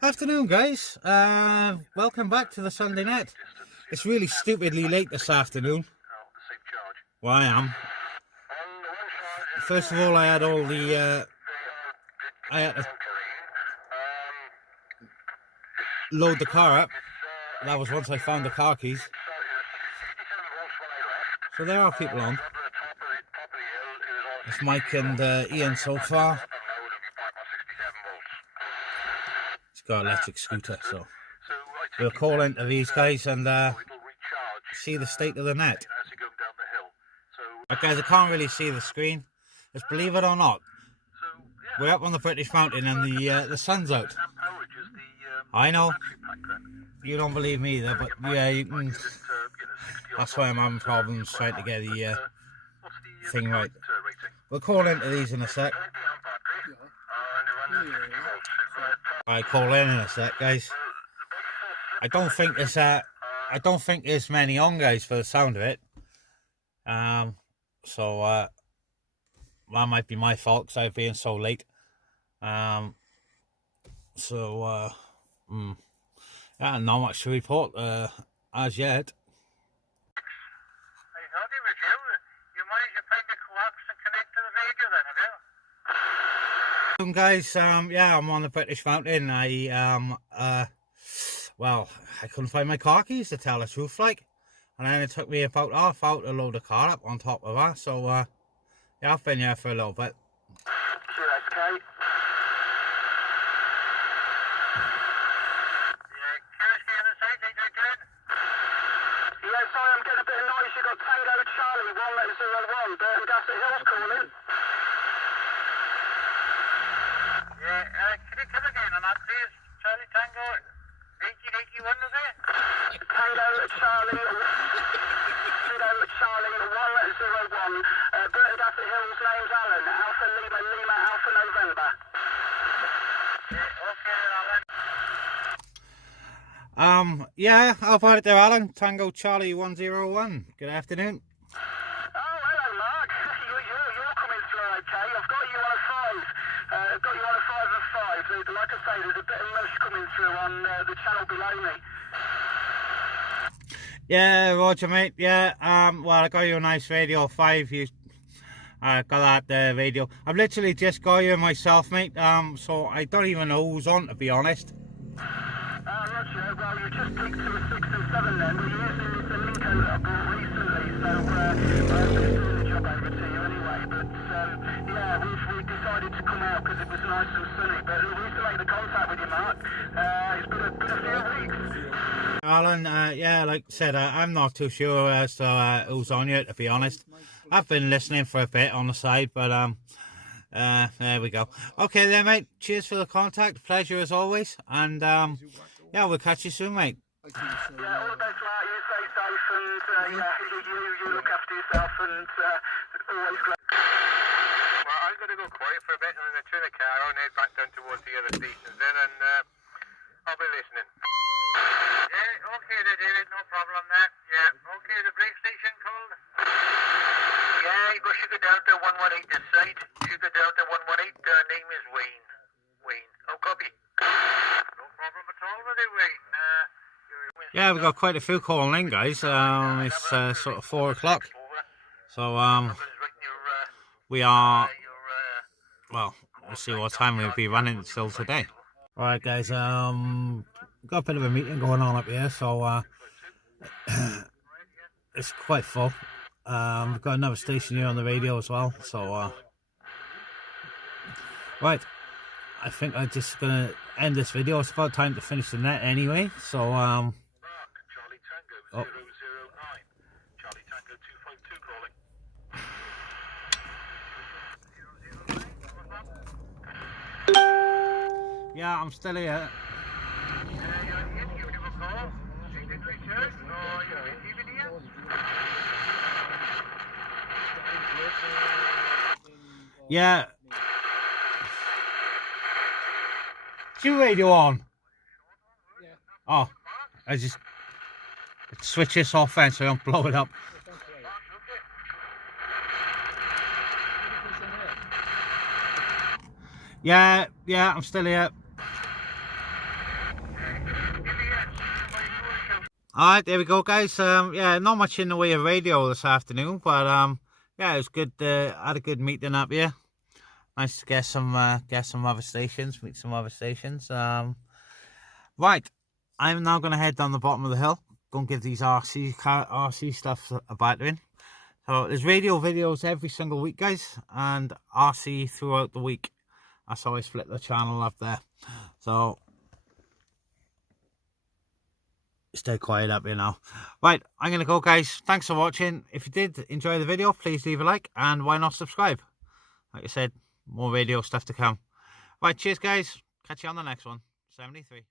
Afternoon, guys. Welcome back to the Sunday Net. It's really stupidly late this afternoon. Well, I am. First of all, I had I had to load the car up. That was once I found the car keys. So there are people on. It's Mike and Ian so far. He's got an electric scooter, so we'll call into these guys and see the state of the net. Guys, I can't really see the screen. Just believe it or not, we're up on the British Mountain and the sun's out. I know you don't believe me either, but yeah, you can. That's why I'm having problems trying to get the thing right. We'll call into these in a sec. I call in a sec, guys. I don't think there's many on, guys, for the sound of it. So that might be my fault because I've been so late. Yeah, not much to report as yet. I thought it was you. You managed to find the coax and connect to the radio then, have you? Guys, yeah, I'm on the British Mountain. Well, I couldn't find my car keys, to tell the truth, like. And then it took me about half hour to load the car up on top of that. So, yeah, I've been here for a little bit. QSK. Yeah, sorry, I'm getting a bit of noise. You got Tango Charlie 101, Burton Gasset Hills calling. Yeah, can you come again on that, please? Charlie Tango 1881, is it? Tango Charlie 101, Burton Gasset Hills, name's Alan. Alpha Lima Lima Alpha November. Yeah, okay, Alan. Yeah, how about it there, Alan? Tango Charlie 101. Good afternoon. Oh, hello, Mark. You're coming through okay. I've got you on a 5. I've got you on a 5 of 5. Like I say, there's a bit of mush coming through on the channel below me. Yeah, Roger, mate. Yeah, well, I got you a nice radio 5. You got that radio. I've literally just got you myself, mate. So I don't even know who's on, to be honest. Roger. Well, you just picked to a 6 and 7 then. We're using the Linko that I bought recently, so I'm going to do the job over to you anyway. But yeah, we decided to come out because it was nice and sunny. But we used to make the contact with you, Mark. It's been a few weeks. Alan, yeah, like I said, I'm not too sure as to who's on here, to be honest. I've been listening for a bit on the side, but there we go. Okay then, mate. Cheers for the contact. Pleasure as always. And yeah, we'll catch you soon, mate. Yeah, all the best, Mark. You stay safe and yeah, you look after yourself and always great. Well, I'm going to go quiet for a bit and then turn the car on and head back down towards the other stations then and I'll be listening. Yeah, okay there, David. No problem there. Yeah, okay. The brake station called? Yeah, you go Sugar Delta 118 this side. Sugar Delta 118. Name is Wayne. Wayne. Oh, copy. No problem at all with it, Wayne. Yeah, we've got quite a few calling in, guys. It's sort of 4 o'clock. So, we are, well, we'll see what time we'll be running still today. Alright, guys, we've got a bit of a meeting going on up here, so it's quite full. We've got another station here on the radio as well, so right, I think I'm just gonna end this video. It's about time to finish the net anyway, so Charlie Tango 009. Charlie Tango 252 calling. yeah, I'm still here. Yeah. Is your radio on? Yeah. Oh, I just switch this off then so I don't blow it up. Yeah, I'm still here. Alright, there we go, guys. Yeah, not much in the way of radio this afternoon, but yeah, it was good. Had a good meeting up here. Nice to get some other stations, meet some other stations. Right, I'm now going to head down the bottom of the hill, go and give these RC stuff a battering. So there's radio videos every single week, guys, and RC throughout the week. That's how I split the channel up there. So stay quiet up here now. Right, I'm going to go, guys. Thanks for watching. If you did enjoy the video, please leave a like, and why not subscribe? Like I said, more radio stuff to come. Right, cheers, guys. Catch you on the next one. 73.